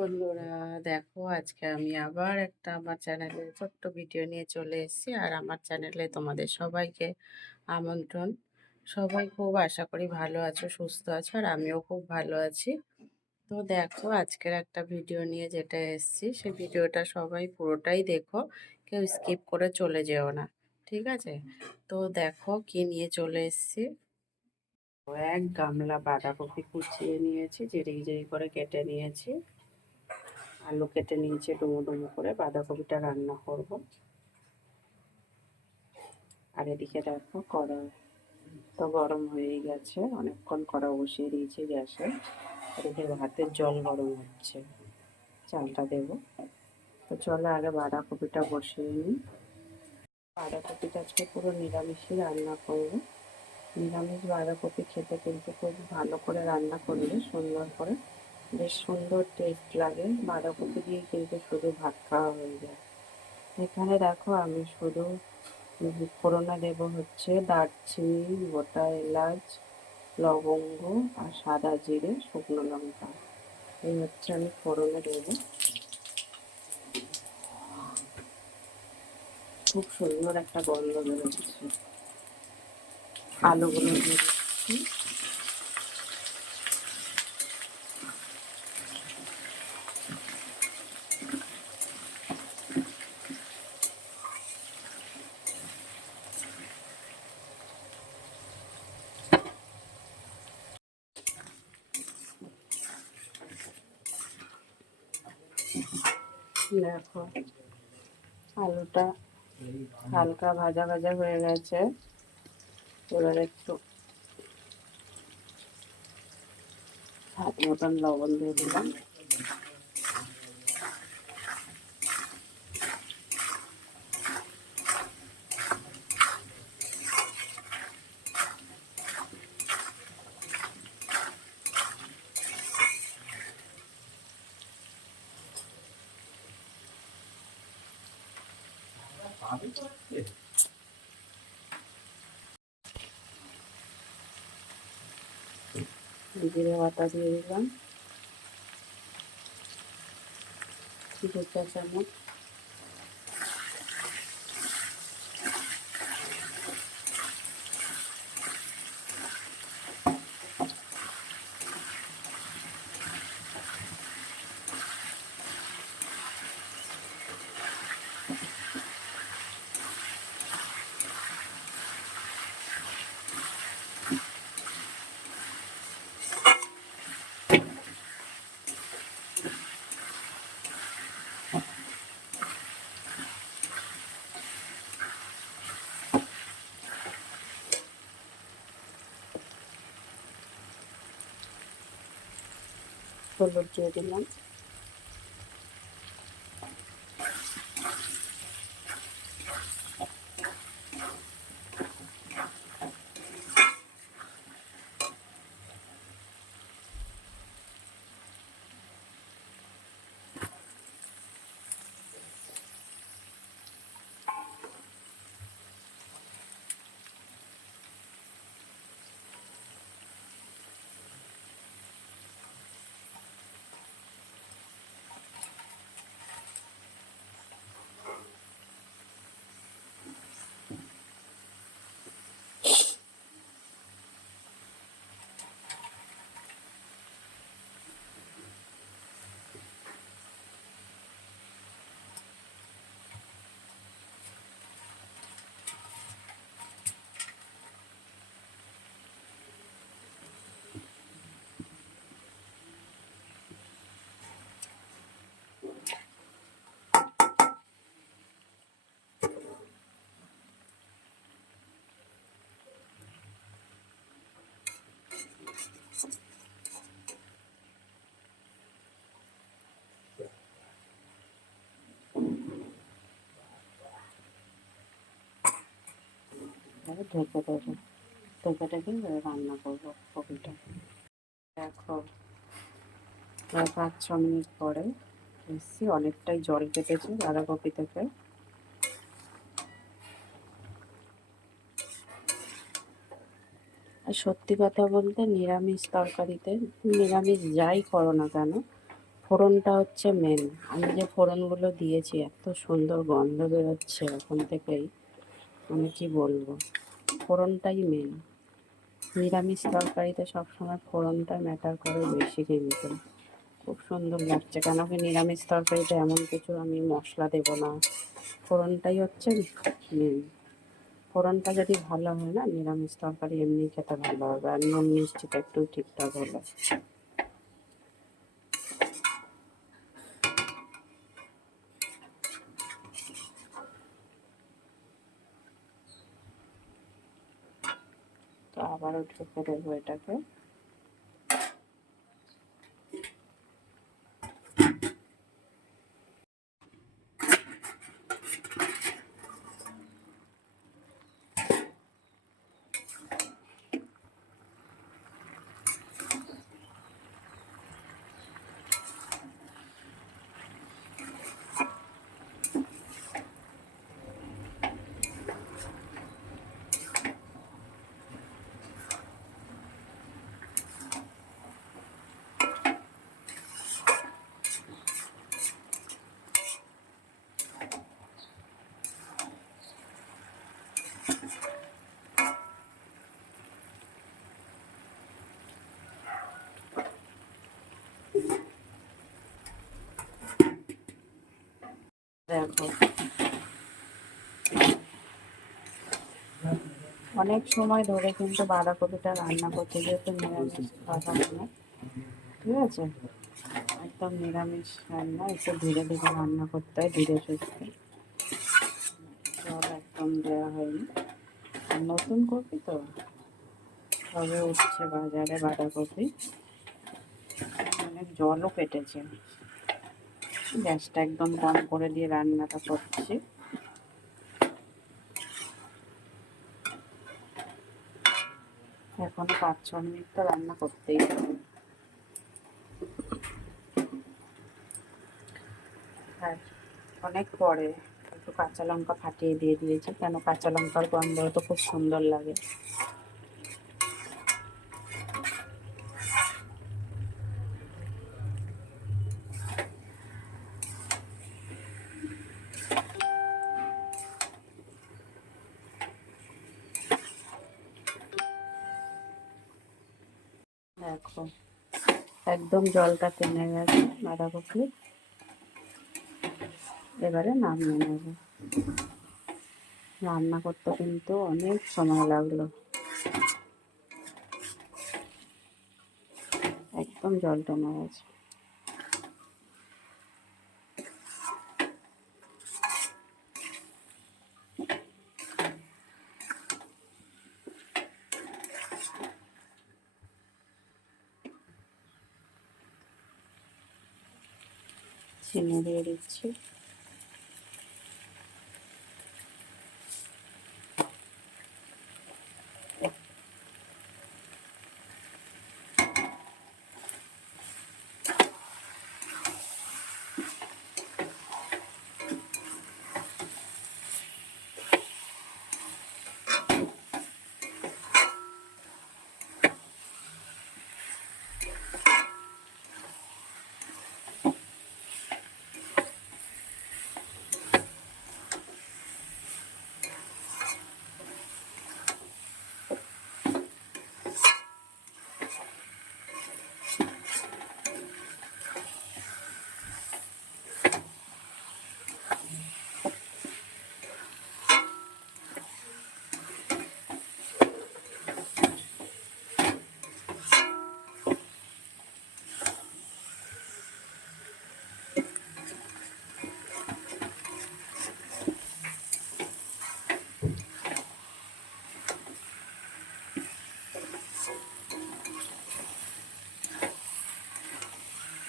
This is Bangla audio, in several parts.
বন্ধুরা, দেখো আজকে আমি আবার একটা আমার চ্যানেলে ছোট্ট ভিডিও নিয়ে চলে এসেছি। আর আমার চ্যানেলে তোমাদের সবাইকে আমন্ত্রণ। সবাই খুব আশা করি ভালো আছো, সুস্থ আছো, আর আমিও খুব ভালো আছি। তো দেখো আজকের একটা ভিডিও নিয়ে যেটা এসেছি, সেই ভিডিওটা সবাই পুরোটাই দেখো, কেউ স্কিপ করে চলে যেও না, ঠিক আছে? তো দেখো কি নিয়ে চলে এসেছি। এক গামলা বাঁধাকপি কুচিয়ে নিয়েছি, জিরিক জিরিক করে কেটে নিয়েছি। আলু কেটে নিয়েছি ডুমো ডুমো করে, বাঁধাকপিটা রান্না করব। আর এদিকে দেখো কড়া তো গরম হয়েই গেছে, অনেকক্ষণ কড়া বসিয়ে দিয়েছি গ্যাসে। এদিকে ভাতের জল গরম হচ্ছে, চালটা দেব। তো চলো আগে বাঁধাকপিটা বসিয়ে নিই। বাঁধাকপিটা আজকে পুরো নিরামিষই রান্না করব। নিরামিষ বাঁধাকপি খেতে কিন্তু খুব ভালো করে রান্না করলে সুন্দর করে বেশ সুন্দর টেস্ট লাগে। বাঁধাকপি দিয়ে কিন্তু শুধু ভাত খাওয়া হয়ে যায়। এখানে দেখো আমি শুধু ফোড়নে দেব হচ্ছে দারচিনি, গোটা এলাচ, লবঙ্গ আর সাদা জিরে, শুকনো লঙ্কা। এই হচ্ছে আমি ফোড়নে দেব। খুব সুন্দর একটা গন্ধ বেরোচ্ছে। আলুগুলো দিয়ে দিচ্ছি। দেখো আলুটা হালকা ভাজা ভাজা হয়ে গেছে। এবার একটু স্বাদ মতন লবণ দিয়ে দিলাম। জিরে বাটা দিয়ে দিলাম 2 চা চামচ। হলুদ দিয়ে দিলাম। ঢেকে দেবো, ঢেকে রান্না করবো কপিটা। দেখো 5-6 মিনিট পরে এসছি, অনেকটাই জল কেটেছে বাঁধাকপি থেকে। আর সত্যি কথা বলতে নিরামিষ তরকারিতে, নিরামিষ যাই করো না কেন, ফোড়নটা হচ্ছে মেন। আমি যে ফোড়নগুলো দিয়েছি এত সুন্দর গন্ধ বেরোচ্ছে এখন থেকেই, আমি কি বলবো, ফোড়নটাই মেন। নিরামিষ তরকারিতে সবসময় ফোড়নটা ম্যাটার করে বেশি, কিন্তু খুব সুন্দর লাগছে। কেন কি নিরামিষ তরকারিতে এমন কিছু আমি মশলা দেব না, ফোড়নটাই হচ্ছে মেন। ফোড়নটা যদি ভালো হয় না, নিরামিষ তরকারি এমনি খেতে ভালো হবে। আর নুন মিষ্টিটা একটু ঠিকঠাক হলো। তো আবারও ঢেকে দেবো এটাকে। দেখো, অনেক সময় ধরে কিন্তু বাঁধাকপিটা রান্না করতে, যেহেতু নিরামিষ খাওয়া না, ঠিক আছে, একদম নিরামিষ রান্না, একটু ধীরে ধীরে রান্না করতে হয়, ধীরে সুস্থে। জল একদম দেওয়া হয়নি, আর নতুন কপি তো সবে উঠছে বাজারে বাঁধাকপি, অনেক জলও কেটেছে। গ্যাসটা একদম কম করে দিয়ে রান্নাটা করছি। এখনো 5-6 মিনিট তো রান্না করতেই হবে। হ্যাঁ, অনেক পরে একটু কাঁচা লঙ্কা ফাটিয়ে দিয়ে দিয়েছি, কেন কাঁচা লঙ্কার গন্ধ তো খুব সুন্দর লাগে। দেখো, একদম জলটা টেনে গেছে বাঁধাকপি, এবারে নামিয়ে নেব। রান্না করতে কিন্তু অনেক সময় লাগলো, একদম জল টেনে গেছে। চিনি দিয়ে দিচ্ছি।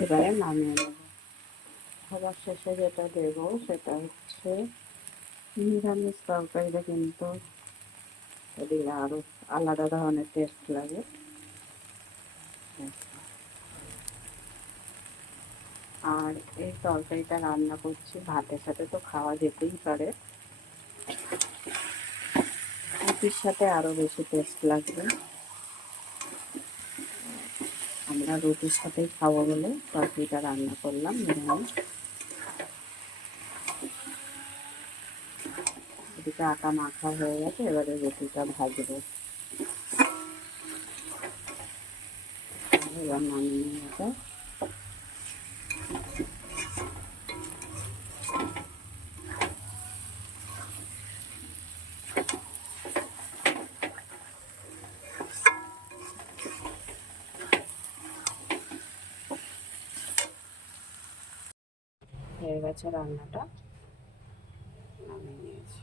এবারে নামিয়ে নেব। খাবার শেষে যেটা দেবো সেটা হচ্ছে নিরামিষ তরকারিটা, কিন্তু দিলে আরও আলাদা ধরনের টেস্ট লাগে। আর এই তরকারিটা রান্না করছি ভাতের সাথে, তো খাওয়া যেতেই পারে, রুটির সাথে আরও বেশি টেস্ট লাগবে। আমরা রুটির সাথেই খাবো বলে তরকারিটা রান্না করলাম। এদিকে আটা মাখা হয়ে গেছে, এবারে রুটিটা ভাজবো। এবার নামিয়ে নেবো। হয়ে গেছে রান্নাটা, নামিয়ে নিয়েছি।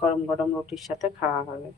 গরম গরম রুটির সাথে খাওয়া হবে।